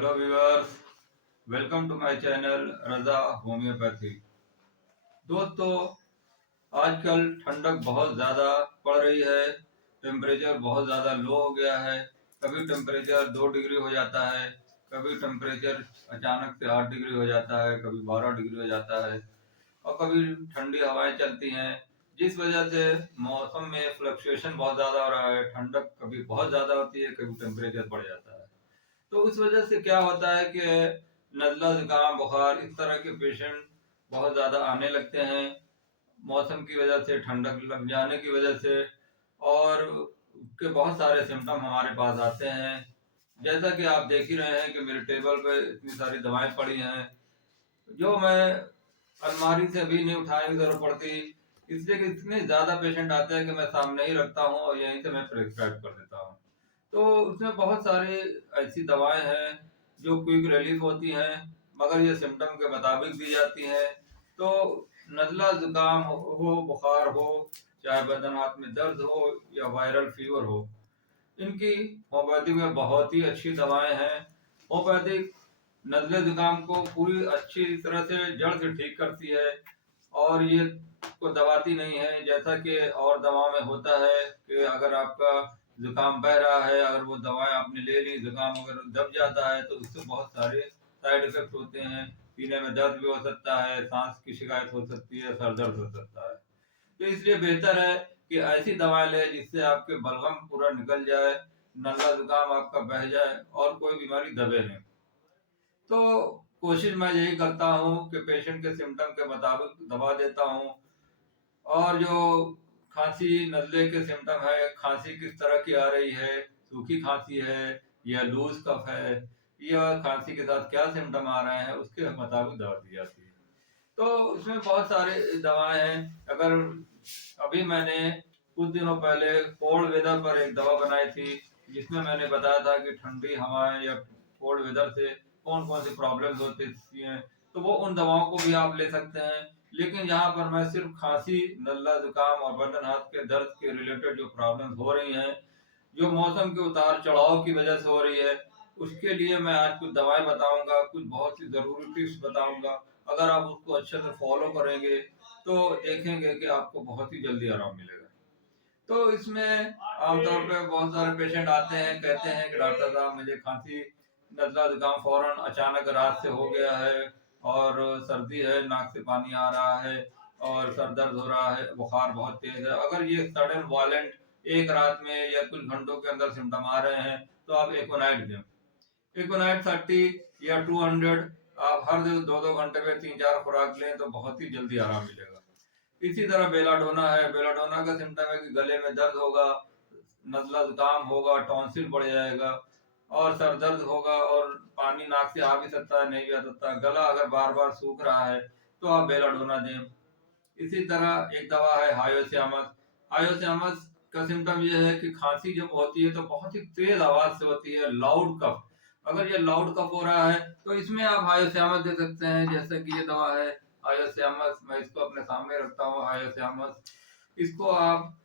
Hello viewers, welcome to my channel Raza homeopathy. दोस्तों, आजकल ठंडक बहुत ज़्यादा पड़ रही है। टेम्परेचर बहुत ज़्यादा लो हो गया है। कभी टेम्परेचर 2 डिग्री हो जाता है, कभी टेम्परेचर अचानक से 8 डिग्री हो जाता है, कभी 12 डिग्री हो जाता है और कभी ठंडी हवाएं चलती हैं, जिस वजह से मौसम में फ्लक्चुएशन बहुत ज़्यादा हो रहा है। ठंडक कभी बहुत ज़्यादा होती है, कभी टेम्परेचर बढ़ जाता है। तो उस वजह से क्या होता है कि नज़ला जुकाम बुखार इस तरह के पेशेंट बहुत ज़्यादा आने लगते हैं, मौसम की वजह से, ठंडक लग जाने की वजह से। और के बहुत सारे सिम्टम हमारे पास आते हैं। जैसा कि आप देख ही रहे हैं कि मेरे टेबल पे इतनी सारी दवाएं पड़ी हैं, जो मैं अलमारी से भी नहीं उठाने की जरूरत पड़ती, इसलिए कि इतने ज़्यादा पेशेंट आते हैं कि मैं सामने ही रखता हूँ और यहीं से मैं प्रिस्क्राइब कर देता हूँ। तो उसमें बहुत सारी ऐसी दवाएं हैं जो क्विक रिलीफ होती हैं, मगर ये सिम्टम के मुताबिक दी जाती हैं। तो नज़ला जुकाम हो, बुखार हो, चाहे बदन हाथ में दर्द हो या वायरल फीवर हो, इनकी होम्योपैथी में बहुत ही अच्छी दवाएं हैं। होम्योपैथिक नज़ले जुकाम को पूरी अच्छी तरह से जड़ से ठीक करती है और ये को दबाती नहीं है, जैसा कि और दवाओं में होता है कि अगर आपका जुकाम बह रहा है, अगर वो दवाएं आपने ले ली, जुकाम अगर दब जाता है तो उससे बहुत सारे साइड इफेक्ट होते हैं। पीने में दर्द भी हो सकता है, सांस की शिकायत हो सकती है, सर दर्द हो सकता है। तो इसलिए बेहतर है कि ऐसी दवाएं लें जिससे आपके बलगम पूरा निकल जाए, नल्ला जुकाम आपका बह जाए और कोई बीमारी दबे नहीं। तो कोशिश मैं यही करता हूँ कि पेशेंट के सिम्टम के मुताबिक दवा देता हूँ। और जो खांसी नज़ले के सिम्टम है, खांसी किस तरह की आ रही है, सूखी खांसी है या लूज कफ है, या खांसी के साथ क्या सिम्टम आ रहे हैं, उसके मुताबिक दवा दी जाती है। तो उसमें बहुत सारे दवाएं हैं। अगर अभी मैंने कुछ दिनों पहले कोल्ड वेदर पर एक दवा बनाई थी, जिसमें मैंने बताया था कि ठंडी हवाएं या कोल्ड वेदर से कौन कौन सी प्रॉब्लम्स होती हैं। तो वो उन दवाओं को भी आप ले सकते हैं। लेकिन यहाँ पर मैं सिर्फ खांसी, नल्ला जुकाम और बदन हाथ के दर्द के रिलेटेड जो प्रॉब्लम्स हो रही हैं, जो मौसम के उतार चढ़ाव की वजह से हो रही है, उसके लिए मैं आज कुछ दवाएं बताऊंगा, कुछ बहुत ही ज़रूरी टिप्स बताऊंगा। अगर आप उसको अच्छे से फॉलो करेंगे तो देखेंगे कि आपको बहुत ही जल्दी आराम मिलेगा। तो इसमें आमतौर पे बहुत सारे पेशेंट आते हैं, कहते हैं कि डॉक्टर साहब मुझे खांसी, नज़ला जुकाम फौरन अचानक रात से हो गया है और सर्दी है, नाक से पानी आ रहा है और सर दर्द हो रहा है, बुखार बहुत तेज है। अगर ये सडन वायलेंट एक रात में या कुछ घंटों के अंदर सिम्टम आ रहे हैं तो आप एकोनाइट दें। इकोनाइट 30 या 200 आप हर दिन 2-2 घंटे में 3-4 खुराक लें तो बहुत ही जल्दी आराम मिलेगा। इसी तरह बेलाडोना है। बेलाडोना का सिम्टम है कि गले में दर्द होगा, नज़ला जुकाम होगा, टॉन्सिल बढ़ जाएगा और सर दर्द होगा और पानी नाक से आ भी सकता है, नहीं भी आ सकता। गला अगर बार बार सूख रहा है तो आप बेलाडोना दें। इसी तरह एक दवा है हायोसियामस। हायोसियामस का सिम्टम ये है कि खांसी जब होती है तो बहुत ही तेज आवाज से होती है, लाउड कफ। अगर ये लाउड कफ हो रहा है तो इसमें आप हायोसियामस दे सकते हैं, जैसे कि ये दवा है हायोसियामस। मैं इसको अपने सामने रखता हूँ, हायोसियामस। इसको आप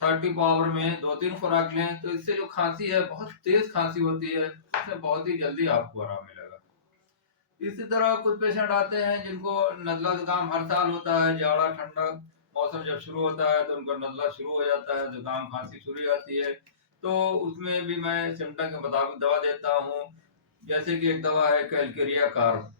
30 पावर में 2-3 खुराक लें तो इससे जो खांसी है, बहुत तेज खांसी होती है, इससे बहुत ही जल्दी आपको आराम मिलेगा। इसी तरह कुछ पेशेंट आते हैं जिनको नज़ला जुकाम हर साल होता है। जाड़ा ठंडा मौसम जब शुरू होता है तो उनको नज़ला शुरू हो जाता है, जुकाम खांसी शुरू हो जाती है। तो उसमें भी मैं सिम्टम के मुताबिक दवा देता हूँ। जैसे कि एक दवा है कैलकेरिया कार्ब।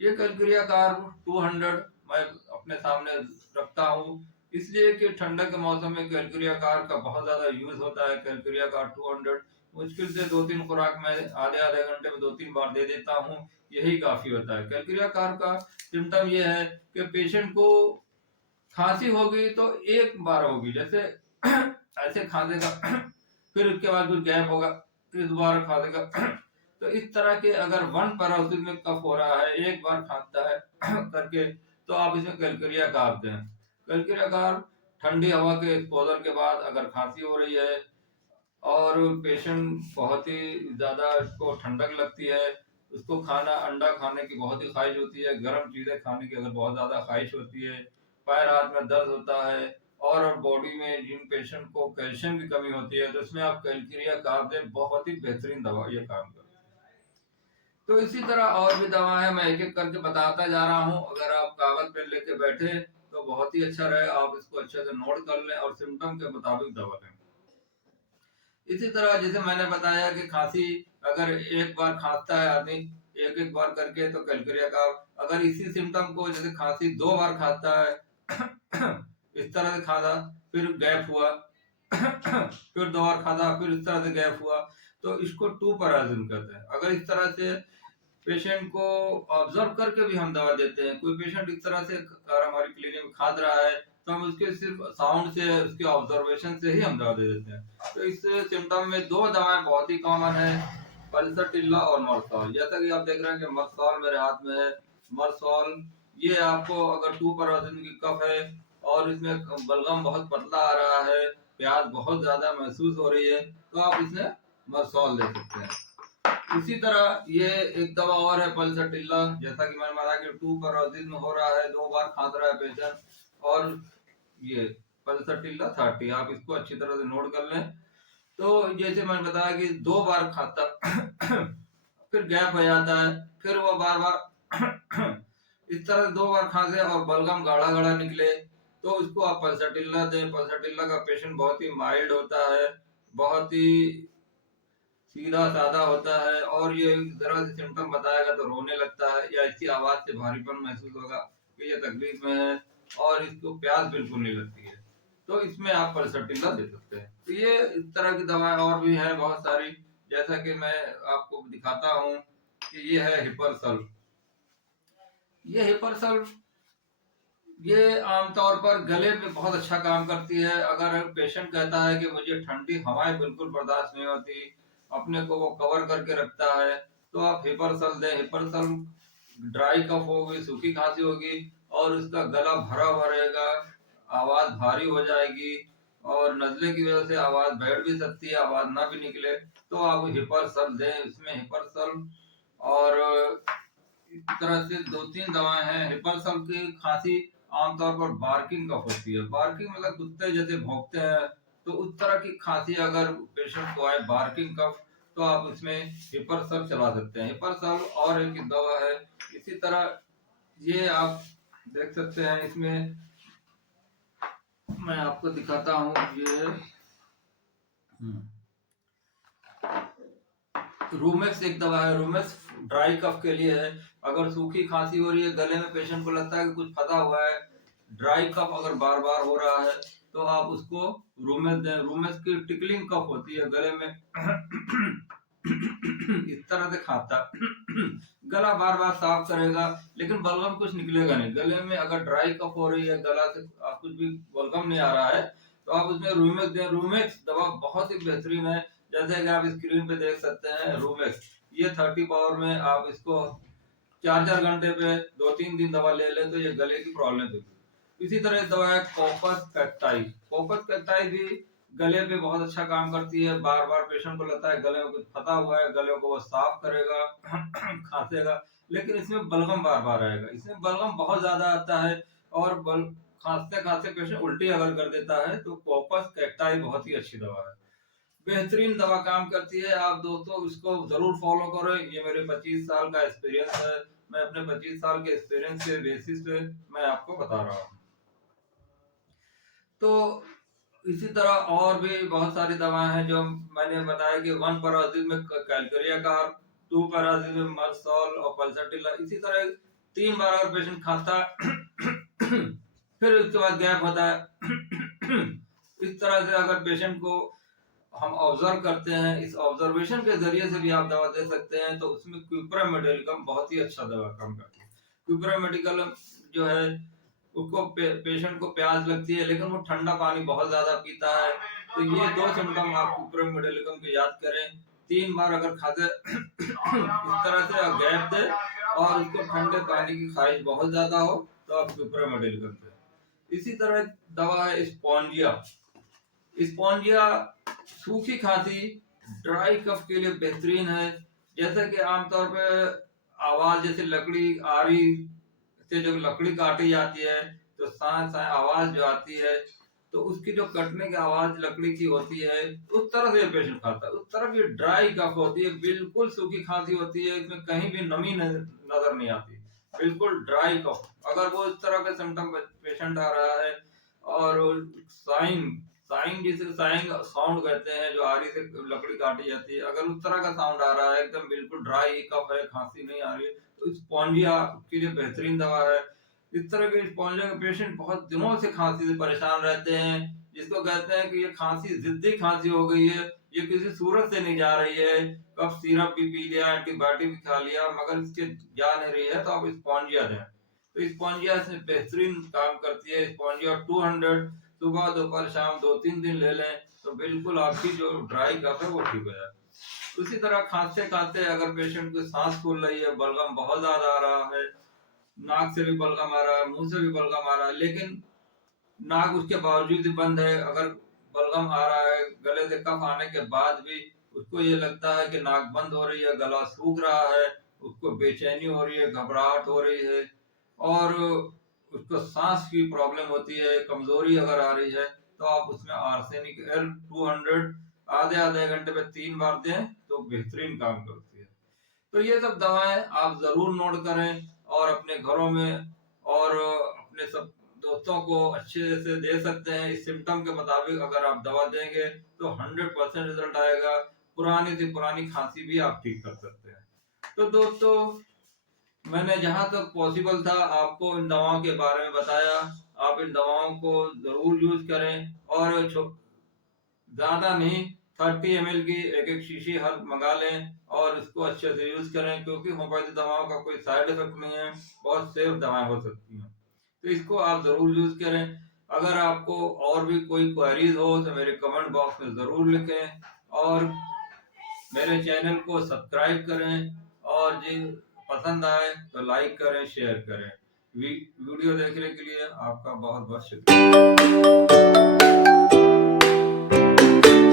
ये कैलकेरिया कार्ब 200 मैं अपने सामने रखता हूँ, इसलिए कि ठंडक के मौसम में कैलकेरिया कार्ब का बहुत ज्यादा यूज होता है। कैलकेरिया कार्ब 200 मुश्किल से 2-3 खुराक में आधे आधे घंटे में 2-3 बार दे देता हूँ, यही काफी होता है। कैलकेरिया कार्ब का सिम्टम ये है कि पेशेंट को खांसी होगी तो एक बार होगी, जैसे ऐसे खांसेगा फिर उसके बाद कुछ गैप होगा, फिर दोबारा खांसेगा। तो इस तरह के अगर वन पैरासिस में कफ हो रहा है, एक बार खांसता है करके, तो आप इसमें कैलकेरिया कार्ब दें। कैलकेरिया कार्ब ठंडी हवा के एक्सपोजर के बाद अगर खांसी हो रही है और पेशेंट बहुत ही ज्यादा उसको ठंडक लगती है, उसको खाना अंडा खाने की बहुत ही ख्वाहिश होती है, गर्म चीजें खाने की अगर बहुत ज्यादा ख्वाहिश होती है, पैर हाथ में दर्द होता है और बॉडी में जिन पेशेंट को कैल्शियम की कमी होती है, तो इसमें आप कैलकेरिया कार्ब दें, बहुत ही बेहतरीन दवा ये काम करती है। तो इसी तरह और भी दवा है, मैं एक एक करके बताता जा रहा हूँ। अगर आप कागज पेन लेके बैठे तो बहुत ही अच्छा रहे, आप इसको अच्छे से नोट कर लें और सिम्टम के मुताबिक दवा लें। इसी तरह जैसे मैंने बताया कि खांसी अगर एक बार खांसता है आदमी एक एक बार करके तो कैलकुरिया का, अगर इसी सिम्टम को जैसे खांसी 2 बार खाता है इस तरह से खादा, फिर गैप हुआ फिर 2 बार खादा, फिर इस तरह से गैप हुआ, तो इसको टू पैराजिन कहते हैं। अगर इस तरह से पेशेंट को ऑब्जर्व करके भी हम दवा देते हैं, कोई पेशेंट इस तरह से अगर हमारी क्लिनिक में खाद रहा है तो हम उसके सिर्फ साउंड से, उसके ऑब्जर्वेशन से ही हम दवा दे देते हैं। तो इस सिम्टम में 2 दवाएं बहुत ही कॉमन है, पल्सरटिल्ला और मरसॉल। जैसा कि आप देख रहे हैं कि मरसॉल मेरे हाथ में है। मरसॉल ये आपको अगर 2 पैराजिन की कफ है और इसमें बलगम बहुत पतला आ रहा है, प्यास बहुत ज्यादा महसूस हो रही है, तो आप इसमें मरसॉल ले सकते हैं। इसी तरह ये एक दवा और है पल्सरटिल्ला, जैसा कि मैंने बताया कि 2 पैराजिन हो रहा है, 2 बार खाद रहा है पेशेंट, और ये पल्सरटिल्ला 30, आप इसको अच्छी तरह से नोट कर लें। तो जैसे मैंने बताया कि 2 बार खाता फिर गैप हो जाता है, फिर वो बार बार इस तरह से 2 बार खांसे और बलगम गाढ़ा गाढ़ा निकले, तो उसको आप पल्सरटिल्ला दें। पल्सरटिल्ला का पेशेंट बहुत ही माइल्ड होता है, बहुत ही सीधा साधा होता है, और ये जरा से सिम्टम बताएगा तो रोने लगता है या इसकी आवाज से भारीपन महसूस होगा कि ये तकलीफ में है, और इसको प्यास बिल्कुल नहीं लगती है, तो इसमें आप पल्सरटिल्ला दे सकते हैं। तो ये इस तरह की दवाएं और भी हैं बहुत सारी, जैसा कि मैं आपको दिखाता हूँ कि ये है हिपरसल। ये हिपरसल ये आमतौर पर गले में बहुत अच्छा काम करती है। अगर पेशेंट कहता है कि मुझे ठंडी हवाएं बिल्कुल बर्दाश्त नहीं होती, अपने को वो कवर करके रखता है, तो आप हिपरसल दें। हिपरसल ड्राई कफ होगी, सूखी खांसी होगी और उसका गला भरा हुआ रहेगा, आवाज भारी हो जाएगी और नजले की वजह से आवाज बैठ भी सकती है, आवाज ना भी निकले, तो आप हिपरसल दें। इसमें हिपरसल और इस तरह से 2-3 दवाएं हैं। हिपरसल की खांसी आमतौर पर बार्किंग कफ होती है, बार्किंग मतलब कुत्ते जैसे भौंकते हैं, तो उस तरह की खांसी अगर पेशेंट को आए बार्किंग कफ, तो आप इसमें हिपरसल चला सकते हैं। हिपरसल और एक दवा है। इसी तरह ये आप देख सकते हैं, इसमें मैं आपको दिखाता हूँ। ये रूमेक्स एक दवा है। रूमेक्स ड्राई कफ के लिए है। अगर सूखी खांसी हो रही है, गले में पेशेंट को लगता है कि कुछ फंसा हुआ है, ड्राई कफ अगर बार बार हो रहा है, तो आप उसको रूमेक्स दें। रूमेक्स की टिकलिंग कफ होती है गले में इस तरह से खाता गला बार बार साफ करेगा, लेकिन बलगम कुछ निकलेगा नहीं। गले में अगर ड्राई कफ हो रही है, गला से कुछ भी बलगम नहीं आ रहा है, तो आप उसमें रूमेक्स दें। रूमेक्स दवा बहुत ही बेहतरीन है, जैसे कि आप स्क्रीन पे देख सकते हैं। रूमेक्स ये 30 पावर में आप इसको 4-4 घंटे पे 2-3 दिन दवा ले लें तो ये गले की प्रॉब्लम होगी। इसी तरह दवा है कॉपस कैक्टाई। कॉपस कैक्टाई भी गले पे बहुत अच्छा काम करती है। बार बार पेशेंट को लगता है गले में कुछ फंसा हुआ है, गले को वो साफ करेगा खांसेगा, लेकिन इसमें बलगम बार बार आएगा। इसमें बलगम बहुत ज्यादा आता है और खांसते खांसते पेशेंट उल्टी अगर कर देता है, तो कॉपस कैक्टाई बहुत ही अच्छी दवा है, बेहतरीन दवा काम करती है। आप दोस्तों इसको जरूर फॉलो करें। ये मेरे 25 साल का एक्सपीरियंस है, मैं अपने 25 साल के एक्सपीरियंस के बेसिस पे मैं आपको बता रहा हूँ। तो इसी तरह और भी बहुत सारी दवाएं हैं जो मैंने बताया कि 1 पैराजिन में कैलकुरिया का, 2 पैराजिन में मरसॉल और पल्सरटिल्ला। इसी तरह 3 बार अगर पेशेंट खाता फिर उसके बाद गैप होता है इस तरह से अगर पेशेंट को हम ऑब्जर्व करते हैं, इस ऑब्जर्वेशन के जरिए से भी आप दवा दे सकते हैं। तो उसमें क्यूप्रामेडिकम बहुत ही अच्छा दवा काम करती है। क्यूप्रामेडिकम जो है उसको पेशेंट को प्यास लगती है, लेकिन वो ठंडा पानी बहुत ज्यादा पीता है, तो ये 2 सिम्टम आप क्यूप्रामेडिकम के याद करें। 3 बार अगर खाते इस तरह से गैप दे और उसको ठंडे पानी की ख्वाहिश बहुत ज्यादा हो, तो आप क्यूप्रामेडिकम दें। इसी तरह दवा है स्पॉन्जिया। स्पॉन्जिया सूखी खांसी, ड्राई कफ के लिए बेहतरीन है। जैसे कि आमतौर पे आवाज जैसे लकड़ी आरी से जो लकड़ी काटी जाती है, तो साए साए आवाज जो आती है, तो उसकी जो कटने की आवाज लकड़ी की होती है, उस तरह से पेशेंट खाता है। उस तरह की ड्राई कफ होती है, बिल्कुल सूखी खांसी होती है, इसमें कहीं भी नमी नजर नहीं आती, बिल्कुल ड्राई कफ। अगर वो इस तरह के सिम्टम पेशेंट आ रहा है और साइन साइन जिसे साइन साउंड कहते हैं, जो आरी से लकड़ी काटी जाती है, अगर उस तरह का साउंड आ रहा है, एकदम बिल्कुल ड्राई कफ है, खांसी नहीं आ रही है, तो स्पॉन्जिया के लिए बेहतरीन दवा है। इस तरह के स्पॉन्जिया के पेशेंट बहुत दिनों से खांसी से परेशान रहते हैं, जिसको कहते हैं कि ये खांसी जिद्दी खांसी हो गई है, ये किसी सूरत से नहीं जा रही है, कफ सिरप भी पी लिया, एंटीबायोटिक भी खा लिया, मगर इसके जा नहीं रही है, तो आप स्पॉन्जिया दें। तो स्पॉन्जिया से बेहतरीन काम करती है। स्पॉन्जिया 200 सुबह दोपहर शाम 2-3 दिन ले लें, तो बिल्कुल आपकी जो ड्राई कफ है वो ठीक हो जाए। उसी तरह खांसते खांसते अगर पेशेंट को सांस फूल रही है, बलगम बहुत ज्यादा आ रहा है, नाक से भी बलगम आ रहा है, मुंह से भी बलगम आ रहा है, लेकिन नाक उसके बावजूद ही बंद है, अगर बलगम आ रहा है, गले से कफ आने के बाद भी उसको ये लगता है कि नाक बंद हो रही है, गला सूख रहा है, उसको बेचैनी हो रही है, घबराहट हो रही है, और उसको सांस की प्रॉब्लम होती है, कमजोरी अगर आ रही है, तो आप उसमें आर्सेनिक एल 200 आधे आधे घंटे में 3 बार दें, तो बेहतरीन काम करती है। तो ये सब दवाएं आप जरूर नोट करें और अपने घरों में और अपने सब दोस्तों को अच्छे से दे सकते हैं। इस सिम्टम के मुताबिक अगर आप दवा देंगे तो 100% रिजल्ट आएगा। पुरानी से पुरानी खांसी भी आप ठीक कर सकते हैं। तो दोस्तों, मैंने जहां तक पॉसिबल था आपको इन दवाओं के बारे में बताया। आप इन दवाओं को जरूर यूज करें, और ज्यादा नहीं, 30 ml की एक एक शीशी हर मंगा लें और इसको अच्छे से यूज करें, क्योंकि होम्योपैथी दवाओं का कोई साइड इफेक्ट नहीं है, बहुत सेफ दवाएं हो सकती हैं। तो इसको आप जरूर यूज करें। अगर आपको और भी कोई क्वेरीज हो तो मेरे कमेंट बॉक्स में जरूर लिखें, और मेरे चैनल को सब्सक्राइब करें, और जी पसंद आए तो लाइक करें, शेयर करें। वीडियो देखने के लिए आपका बहुत बहुत शुक्रिया।